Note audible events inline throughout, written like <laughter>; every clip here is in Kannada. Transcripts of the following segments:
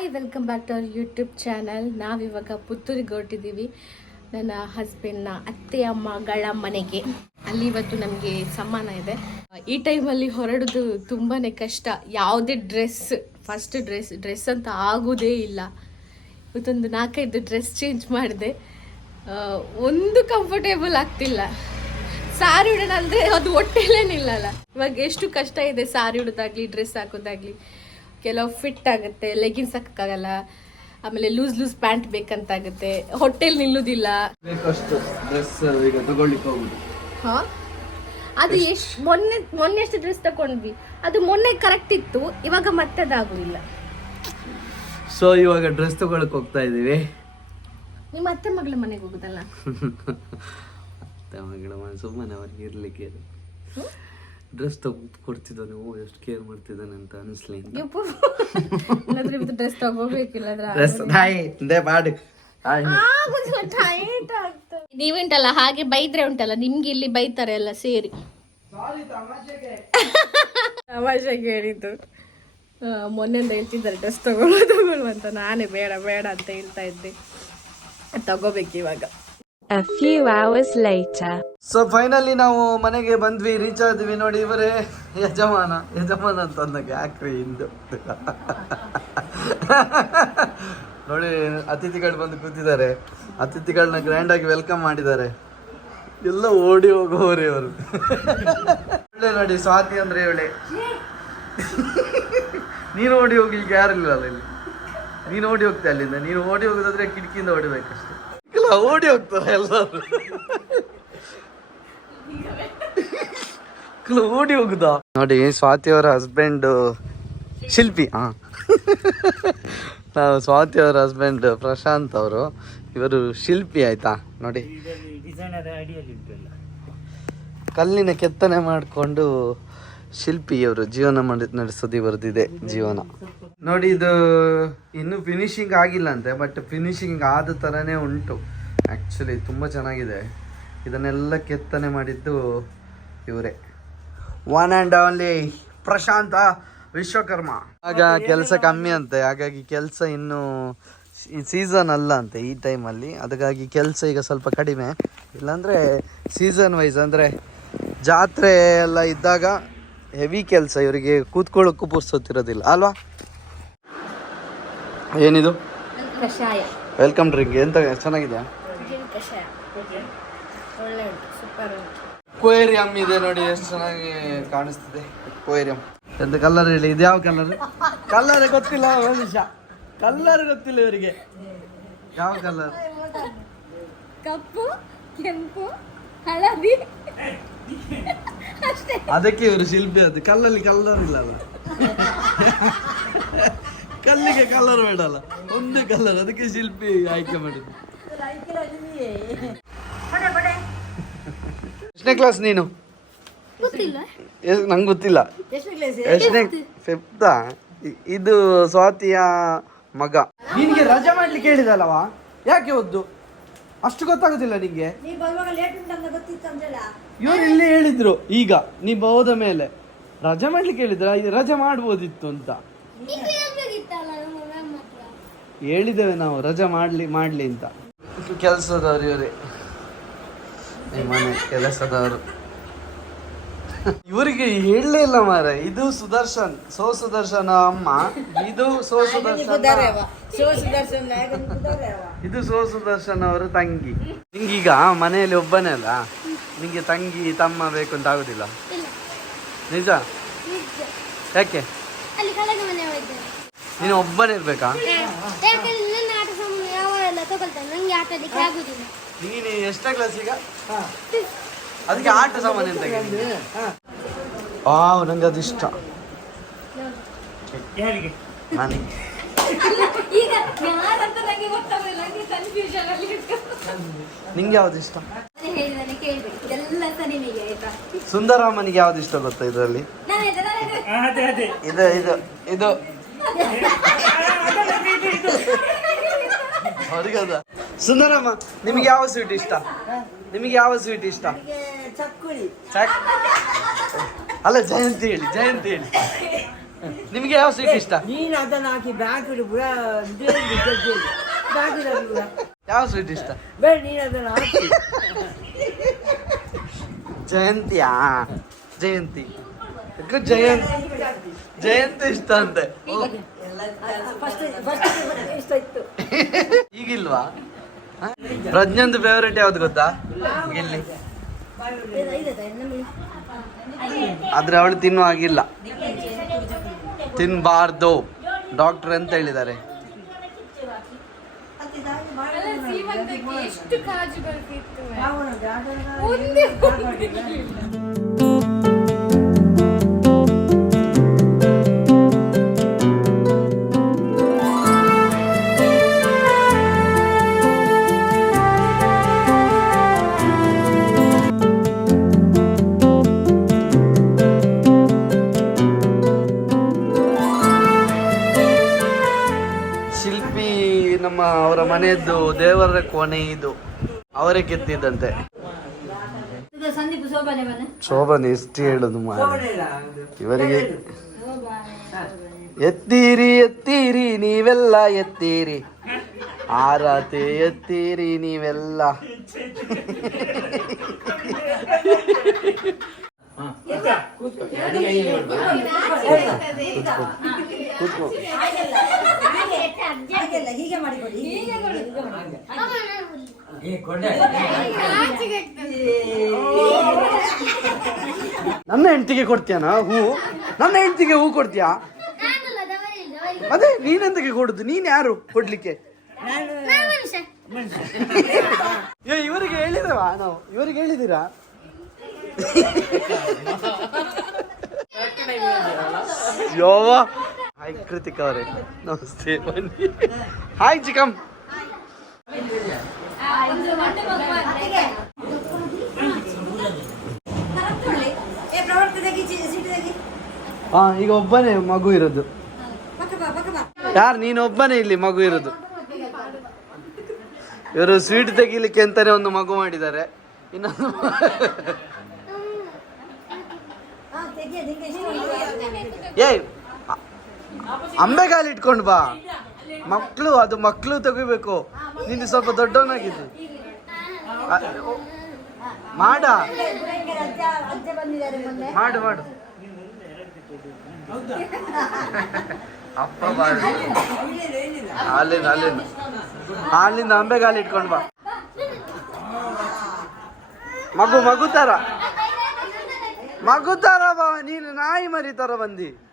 Hi welcome back to our YouTube channel ನಾವಿವಾಗ ಪುತ್ತೂರಿಗೆ ಹೊರಟಿದ್ದೀವಿ ನನ್ನ ಹಸ್ಬೆಂಡ್ನ ಅತ್ತೆಯ ಮಗಳ ಮನೆಗೆ. ಅಲ್ಲಿ ಇವತ್ತು ನಮಗೆ ಸಮಾನ ಇದೆ. ಈ ಟೈಮಲ್ಲಿ ಹೊರಡೋದು ತುಂಬಾ ಕಷ್ಟ. ಯಾವುದೇ ಡ್ರೆಸ್ ಫಸ್ಟ್ ಡ್ರೆಸ್ ಡ್ರೆಸ್ ಅಂತ ಆಗೋದೇ ಇಲ್ಲ. ಇವತ್ತೊಂದು ನಾಲ್ಕೈದು ಡ್ರೆಸ್ ಚೇಂಜ್ ಮಾಡಿದೆ. ಒಂದು ಕಂಫರ್ಟೇಬಲ್ ಆಗ್ತಿಲ್ಲ. ಸಾರಿ ಉಡೋಣ ಅಂದರೆ ಅದು ಹೊಟ್ಟೆಲೇನಿಲ್ಲಲ್ಲ ಇವಾಗ ಎಷ್ಟು ಕಷ್ಟ ಇದೆ ಸಾರಿ ಉಡೋದಾಗ್ಲಿ ಡ್ರೆಸ್ ಹಾಕೋದಾಗ್ಲಿ. ಕೆಲವು ಫಿಟ್ ಆಗುತ್ತೆ ಲೆಗಿನ್ಸ್ ಹಾಕಕ್ಕಾಗಲ್ಲ ಆಮೇಲೆ ಲೂಸ್ ಲೂಸ್ ಪ್ಯಾಂಟ್ ಬೇಕಂತಾಗುತ್ತೆ. ಹೊಟ್ಟೆಲ್ ನಿಲ್ಲುದಿಲ್ಲ. ಬೇಕಷ್ಟು ಡ್ರೆಸ್ ಈಗ ತಗೊಳ್ಳಿಕ್ಕೆ ಹೋಗುದು. ಹಾ? ಅದು ಎಷ್ಟು? ಮೊನ್ನೆ ಮೊನ್ನೆ ಎಷ್ಟು ಡ್ರೆಸ್ ತಗೊಂಡ್ವಿ ಅದು ಮೊನ್ನೆ ಕರೆಕ್ಟ್ ಇತ್ತು ಇವಾಗ ಮತ್ತೆ ಅದಾಗುದಿಲ್ಲ. ಸೊ ಇವಾಗ ಡ್ರೆಸ್ ತಗೊಳಕ್ ಹೋಗ್ತಾ ಇದೀವಿ ನಿಮ್ಮ ಅತ್ತೆ ಮಗಳ ಮನೆಗೆ ಹೋಗುದಲ್ಲ? <laughs> ಅತ್ತೆ ಮಗಳ ಮನೆ ಸುಮ್ಮನೆ ಅವ್ರಿಗೆ ಇರ್ಲಿಕ್ಕೆ. ಡ್ರೆಸ್ ತಗೊಂಡು ಕೊಡ್ತಿದ್ದ ನೀವು? ಎಷ್ಟು ಕೇರ್ ಮಾಡ್ತಿದ್ದಾನೆ ಅಂತ ಅನಿಸ್ಲಿ. ಇಲ್ಲಾಂದ್ರೆ ಡ್ರೆಸ್ ತಗೋಬೇಕಿಲ್ಲ ಡ್ರೆಸ್ ನಾಯಿ ನೀವುಂಟಲ್ಲ ಹಾಗೆ ಬೈದ್ರೆ ಉಂಟಲ್ಲ ನಿಮ್ಗೆ ಇಲ್ಲಿ ಬೈತಾರೆ ಎಲ್ಲ ಸೇರಿ. ತಮಾಷೆಗೆ ಹೇಳಿದ್ದು. ಮೊನ್ನೆ ಮೊನ್ನೆಯಿಂದ ಹೇಳ್ತಿದ್ದಾರೆ ಡ್ರೆಸ್ ತಗೊಳ್ಳೋ ತಗೊಳ್ಳು ಅಂತ. ನಾನೇ ಬೇಡ ಬೇಡ ಅಂತ ಹೇಳ್ತಾ ಇದ್ದೆ. ತಗೋಬೇಕು ಇವಾಗ. A few hours later. So finally ನಾವು ಮನೆಗೆ ಬಂದ್ವಿ, ರೀಚ್ ಆದ್ವಿ ನೋಡಿ ಇವರೇ ಯಜಮಾನ. ಯಜಮಾನ ಅಂತ ಅಂದಾಗ ಯಾಕ್ರಿ ಹಿಂದು? ನೋಡಿ, ಅತಿಥಿಗಳು ಬಂದು ಕೂತಿದ್ದಾರೆ. ಅತಿಥಿಗಳನ್ನ ಗ್ರ್ಯಾಂಡ್ ಆಗಿ ವೆಲ್ಕಮ್ ಮಾಡಿದ್ದಾರೆ. ಎಲ್ಲ ಓಡಿ ಹೋಗುವವರೇ ಅವರು ಒಳ್ಳೆ ನೋಡಿ, ಸ್ವಾತಿ ಅಂದ್ರೆ ಇವಳೆ ನೀನು ಓಡಿ ಹೋಗ್ಲಿಕ್ಕೆ ಯಾರಿಲ್ಲ ಇಲ್ಲಿ? ನೀನು ಓಡಿ ಹೋಗ್ತಾ ಅಲ್ಲಿಂದ? ನೀನು ಓಡಿ ಹೋಗೋದಾದ್ರೆ ಕಿಟಕಿಯಿಂದ ಓಡಿಬೇಕಷ್ಟೇ. ಇಲ್ಲ ಓಡಿ ಹೋಗ್ತಾರೆ ಎಲ್ಲರೂ. ಓಡಿ ಹೋಗುದಾ? ನೋಡಿ ಸ್ವಾತಿ ಅವರ ಹಸ್ಬೆಂಡ್ ಶಿಲ್ಪಿ ಹಾ ನಾವು ಸ್ವಾತಿ ಅವರ ಹಸ್ಬೆಂಡ್ ಪ್ರಶಾಂತ್ ಅವರು. ಇವರು ಶಿಲ್ಪಿ ಆಯ್ತಾ? ನೋಡಿ. ಕಲ್ಲಿನ ಕೆತ್ತನೆ ಮಾಡಿಕೊಂಡು ಶಿಲ್ಪಿ ಅವರು ಜೀವನ ಮಾಡಿ ನಡೆಸೋದು ಬರೆದಿದೆ ಜೀವನ. ನೋಡಿ, ಇದು ಇನ್ನು ಫಿನಿಶಿಂಗ್ ಆಗಿಲ್ಲ ಅಂತೆ ಬಟ್ ಫಿನಿಶಿಂಗ್ ಆದ ಥರನೇ ಉಂಟು. ಆ್ಯಕ್ಚುಲಿ ತುಂಬ ಚೆನ್ನಾಗಿದೆ. ಇದನ್ನೆಲ್ಲ ಕೆತ್ತನೆ ಮಾಡಿದ್ದು ಇವರೇ. One and only Prashanth Vishwakarma. ಆಗ ಕೆಲಸ ಕಮ್ಮಿ ಅಂತೆ, ಹಾಗಾಗಿ ಕೆಲಸ ಇನ್ನು ಸೀಸನ್ ಅಲ್ಲ ಅಂತೆ ಈ ಟೈಮಲ್ಲಿ ಅದಕ್ಕಾಗಿ ಕೆಲಸ ಈಗ ಸ್ವಲ್ಪ ಕಡಿಮೆ. ಇಲ್ಲಾಂದರೆ ಸೀಸನ್ ವೈಸ್ ಅಂದರೆ ಜಾತ್ರೆ ಎಲ್ಲ ಇದ್ದಾಗ ಹೆವಿ ಕೆಲಸ ಇವರಿಗೆ ಕೂತ್ಕೊಳ್ಳೋಕ್ಕೂ ಪುರ್ಸೋತಿರೋದಿಲ್ಲ ಅಲ್ವಾ? ಏನಿದು? ವೆಲ್ಕಮ್ ಡ್ರಿಂಕ್ ಎಂತ ಚೆನ್ನಾಗಿದೆಯಾ? ಕಷಾಯ. ಒಳ್ಳೆ ಉಂಟು ಸೂಪರ್ ಉಂಟು. ಕ್ವೇರಿಯಂ ಇದೆ ನೋಡಿ ಎಷ್ಟು ಚೆನ್ನಾಗಿ ಕಾಣಿಸ್ತಿದೆ. ಕ್ವೇರಿಯಂ ಎಂತ ಕಲರ್ ಹೇಳಿ? ಇದು ಯಾವ ಕಲರ್ ಕಲರ್ ಗೊತ್ತಿಲ್ಲ ಮನುಷ್ಯ ಕಲರ್ ಗೊತ್ತಿಲ್ಲ ಇವರಿಗೆ. ಯಾವ ಕಲರ್ ಕಪ್ಪು ಕೆಂಪು ಹಳದಿ. ಅದಕ್ಕೆ ಇವರು ಶಿಲ್ಪಿ ಅದು. ಕಲ್ಲಲ್ಲಿ ಕಲ್ಲರ್ ಇಲ್ಲ ಅಲ್ಲ ಕಲ್ಲಿಗೆ ಕಲರ್ ಬೇಡಲ್ಲ. ಒಂದೇ ಕಲರ್ ಅದಕ್ಕೆ ಶಿಲ್ಪಿ ಆಯ್ಕೆ ಮಾಡಿದ್ದು. ಎಷ್ಟನೇ ಕ್ಲಾಸ್ ನೀನು? ನಂಗೆ ಗೊತ್ತಿಲ್ಲ. ಎಷ್ಟನೇ ಫಿಫ್ತಾ ಇದು ಸ್ವಾತಿಯ ಮಗ. ನಿನ್ಗೆ ರಜೆ ಮಾಡ್ಲಿಕ್ಕೆ ಹೇಳಿದಲ್ಲವಾ? ಯಾಕೆ ಒದ್ದು? ಅಷ್ಟು ಗೊತ್ತಾಗೋದಿಲ್ಲ ನಿಂಗೆ? ಇವರು ಇಲ್ಲಿ ಹೇಳಿದ್ರು ಈಗ ನೀ ಹೋದ ಮೇಲೆ. ರಜೆ ಮಾಡ್ಲಿಕ್ಕೆ ಹೇಳಿದ್ರ? ಇದು ರಜೆ ಮಾಡ್ಬೋದಿತ್ತು ಅಂತ. ಹೇಳಿದ್ದೇವೆ ನಾವು ರಜೆ ಮಾಡ್ಲಿ ಮಾಡ್ಲಿ ಅಂತ. ಕೆಲಸದವ್ರು ಇವರೇ. ಮನೆ ಕೆಲಸದವರು. ಇವರಿಗೆ ಹೇಳಲೇ ಇಲ್ಲ ಮಾರ ಇದು ಸುದರ್ಶನ್. ಸೋ ಸುದರ್ಶನ ಅಮ್ಮ. ಇದು ಸೋ ಸುದರ್ಶನ್. ಇದು ಸೋ ಸುದರ್ಶನ್ ಅವರ ತಂಗಿ. ನಿಂಗೀಗ ಮನೆಯಲ್ಲಿ ಒಬ್ಬನೇ ಅಲ್ಲ? ನಿಂಗೆ ತಂಗಿ ತಮ್ಮ ಬೇಕು ಅಂತ ಆಗುದಿಲ್ಲ? ನಿಜ? ಯಾಕೆ? ನೀನು ಒಬ್ಬನೇ ಇರ್ಬೇಕಾ? ನೀನು ಎಷ್ಟೇ ಕ್ಲಾಸ್ ಈಗ? ಅದಕ್ಕೆ ಆಟ ಸಾಮಾನು ಅಂತ ಆ ನಂಗೆ ಅದು ಇಷ್ಟ ನನಗೆ. ನಂಗೆ ಯಾವ್ದು ಇಷ್ಟ? ಸುಂದರಾಮನಿಗೆ ಯಾವ್ದು ಇಷ್ಟ ಗೊತ್ತಾ ಇದರಲ್ಲಿ? ನಾನು ಇದೆ, ಇದೆ. ಇದು. ಅವ್ರಿಗದ ಸುಂದರಮ್ಮ ನಿಮ್ಗೆ ಯಾವ ಸ್ವೀಟ್ ಇಷ್ಟ? ನಿಮಗೆ ಯಾವ ಸ್ವೀಟ್ ಇಷ್ಟ? ಚಕ್ ಅಲ್ಲ ಜಯಂತಿ ಹೇಳಿ ಜಯಂತಿ ಹೇಳಿ. ನಿಮ್ಗೆ ಯಾವ ಸ್ವೀಟ್ ಇಷ್ಟ? ನೀನು ಅದನ್ನ ಹಾಕಿ ಬ್ಯಾಂಕ್ ಪೂರ ಯಾವ ಸ್ವೀಟ್ ಇಷ್ಟ? ಬೇಡ ನೀನು ಅದನ್ನ ಹಾಕಿ. ಜಯಂತಿಯಾ? ಜಯಂತಿ. ಜಯಂತಿ ಜಯಂತಿ ಇಷ್ಟ ಅಂತೆ. ಈಗಿಲ್ವಾ? ಪ್ರಜ್ಞಂದು ಫೇವರೇಟ್ ಯಾವ್ದು ಗೊತ್ತಾ? ಇಲ್ಲಿ. ಆದ್ರೆ ಅವಳು ತಿನ್ನುವ ಹಾಗಿಲ್ಲ. ತಿನ್ಬಾರ್ದು. ಡಾಕ್ಟರ್ ಅಂತ ಹೇಳಿದ್ದಾರೆ? ಎಷ್ಟು ಕಾಜು ಬರ್ತಿತ್ತು ನಮ್ಮ ಅವರ ಮನೆಯದ್ದು ದೇವರ ಕೋಣೆ ಇದು. ಅವರೇ ಕೆತ್ತಿದ್ದಂತೆ ಶೋಭನೆ ಎಷ್ಟು ಹೇಳುದು ಇವರಿಗೆ ಎತ್ತೀರಿ ಎತ್ತೀರಿ ನೀವೆಲ್ಲ ಎತ್ತೀರಿ. ಆರಾತೆ ಎತ್ತೀರಿ ನೀವೆಲ್ಲ. ಕೂತ್ಕೋ. ಹೀಗೆ ಮಾಡಿಕೊಡಿ ನನ್ನ ಹೆಂಡತಿಗೆ ಕೊಡ್ತೀಯನಾ ಹೂ? ನನ್ನ ಹೆಂಡತಿಗೆ ಹೂ ಕೊಡ್ತೀಯಾ? ಅದೇ ನೀನೆಂತಕ್ಕೆ ಕೊಡುದು? ನೀನ್ ಯಾರು ಕೊಡ್ಲಿಕ್ಕೆ? ಏ ಇವರಿಗೆ ಹೇಳಿದವಾ ನಾವು ಇವರಿಗೆ ಹೇಳಿದಿರಾ? ಯೋವ ಹಾಯ್ ಕೃತಿಕ್ ಅವರೇ. ನಮಸ್ತೆ. ಬನ್ನಿ ಹಾಯ್ ಚಿಕಮ್ ಹಾ ಈಗ ಒಬ್ಬನೇ ಮಗು ಇರೋದು. ಯಾರು ನೀನು ಒಬ್ಬನೇ ಇಲ್ಲಿ ಮಗು ಇರೋದು? ಇವರು ಸ್ವೀಟ್ ತೆಗಿಲಿಕ್ಕೆ ಅಂತಾನೆ ಒಂದು ಮಗು ಮಾಡಿದ್ದಾರೆ. ಇನ್ನೊಂದು ಏಯ್ ಅಂಬೆಗಾಲಿ ಇಟ್ಕೊಂಡು ಬಾ. ಮಕ್ಕಳು ಅದು ಮಕ್ಕಳು ತೆಗಿಬೇಕು. ನೀನು ಸ್ವಲ್ಪ ದೊಡ್ಡವನಾಗಿದ್ದು. ಮಾಡ. ಮಾಡು ಮಾಡು. ಅಪ್ಪ ಬಾರಿ ಅಲ್ಲಿಂದ ಅಲ್ಲಿಂದ. ಅಲ್ಲಿಂದ ಅಂಬೆಗಾಲಿ ಇಟ್ಕೊಂಡು ಬಾ. ಮಗು ಮಗು ತರ. ಮಗು ತರ ಬಾ. ನೀನು ನಾಯಿ ಮರಿ ತರ ಬಂದಿ.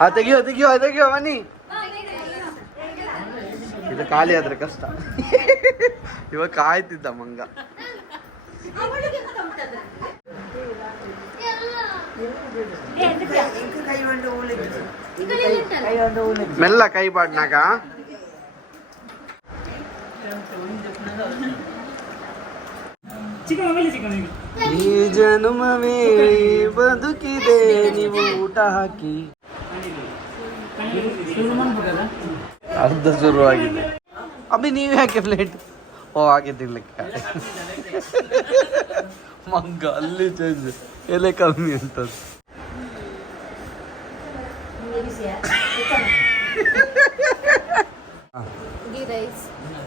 ಆ, ತೆಗಿಯೋ ತೆಗಿಯೋ ತೆಗಿಯೋ, ಬನ್ನಿ. ಇದು ಖಾಲಿ ಆದ್ರೆ ಕಷ್ಟ. ಇವಾಗ ಕಾಯ್ತಿದ್ದ ಮಂಗ. ಮೆಲ್ಲ ಕೈ ಬಾಡ್ನಾಗ. ಈ ಜನುಮವೇ ಬದುಕಿದೆ ನೀವು ಊಟ ಹಾಕಿ ಅರ್ಧ ಶುರುವಾಗಿದೆ ಅಮ್ಮಿ ನೀವು ಯಾಕೆ ಪ್ಲೇಟ್ ಓ ಹಾಗೆ ತಿನ್ಲಿಕ್ಕೆ ಮಂಗ ಅಲ್ಲಿ ಚೇಂಜ್ ಎಲೆ ಕಮ್ಮಿ ಅಂತ ಗೀ ರೈಸ್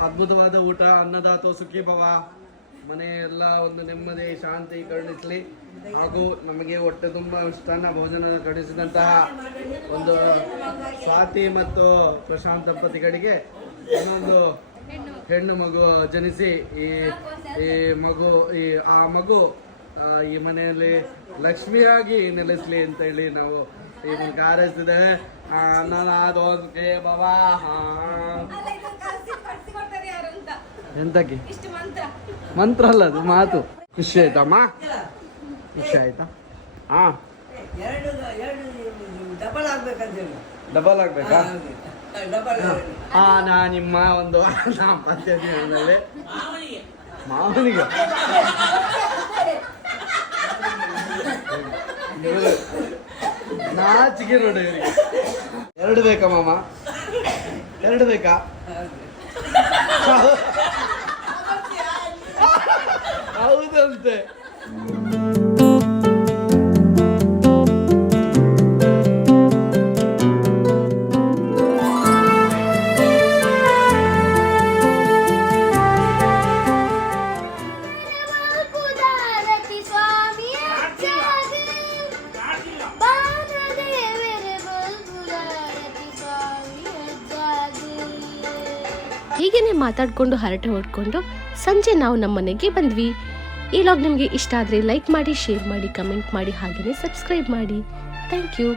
ಅದ್ಭುತವಾದ ಊಟ, ಅನ್ನದಾತೋ ಸುಖಿ ಭವ. ಮನೆ ಎಲ್ಲ ಒಂದು ನೆಮ್ಮದಿ, ಶಾಂತಿ ಕರುಣಿಸಲಿ. ಹಾಗೂ ನಮಗೆ ಹೊಟ್ಟೆ ತುಂಬ ಇಷ್ಟಾನ್ನ ಭೋಜನ ಕರುಣಿಸಿದಂತಹ ಒಂದು ಸ್ವಾತಿ ಮತ್ತು ಪ್ರಶಾಂತ್ ದಂಪತಿಗಳಿಗೆ ಇನ್ನೊಂದು ಹೆಣ್ಣು ಮಗು ಜನಿಸಿ ಈ ಈ ಮಗು, ಈ, ಆ ಮಗು ಈ ಮನೆಯಲ್ಲಿ ಲಕ್ಷ್ಮಿಯಾಗಿ ನೆಲೆಸಲಿ ಅಂತ ಹೇಳಿ ನಾವು ಈ ಮೂಲಕ ಹಾರೈಸ್ತಿದ್ದೇವೆ. ಬಾಬಾ ಹಾ. ಎಂತಕ್ಕೆ? ಮಂತ್ರ. ಅಲ್ಲ ಅದು ಮಾತು. ಖುಷಿ ಆಯ್ತಮ್ಮ? ಖುಷಿ ಆಯ್ತಾ? ಹಾ ಎರಡು ಎರಡು ಡಬಲ್ ಆಗ್ಬೇಕಂತ ಹೇಳಿ. ಡಬಲ್ ಆಗ್ಬೇಕಾ? ಡಬಲ್ ಹಾ ನಾ ನಿಮ್ಮ ಒಂದು ಮಾವನಿಗೆ. ನಾಚಿಕೆ ನೋಡಿ ಇವರಿಗೆ. ಎರಡು ಬೇಕಾ ಮಾಮ? ಎರಡು ಬೇಕಾ? 아, 아버지 아니. 아우한테 ಹೀಗೇನೆ ಮಾತಾಡ್ಕೊಂಡು ಹರಟೆ ಹೊಡ್ಕೊಂಡು ಸಂಜೆ ನಾವು ನಮ್ಮ ಮನೆಗೆ ಬಂದ್ವಿ. ಈ ಲಾಗ್ ನಿಮಗೆ ಇಷ್ಟ ಆದರೆ ಲೈಕ್ ಮಾಡಿ ಶೇರ್ ಮಾಡಿ ಕಮೆಂಟ್ ಮಾಡಿ ಹಾಗೆಯೇ ಸಬ್ಸ್ಕ್ರೈಬ್ ಮಾಡಿ. Thank you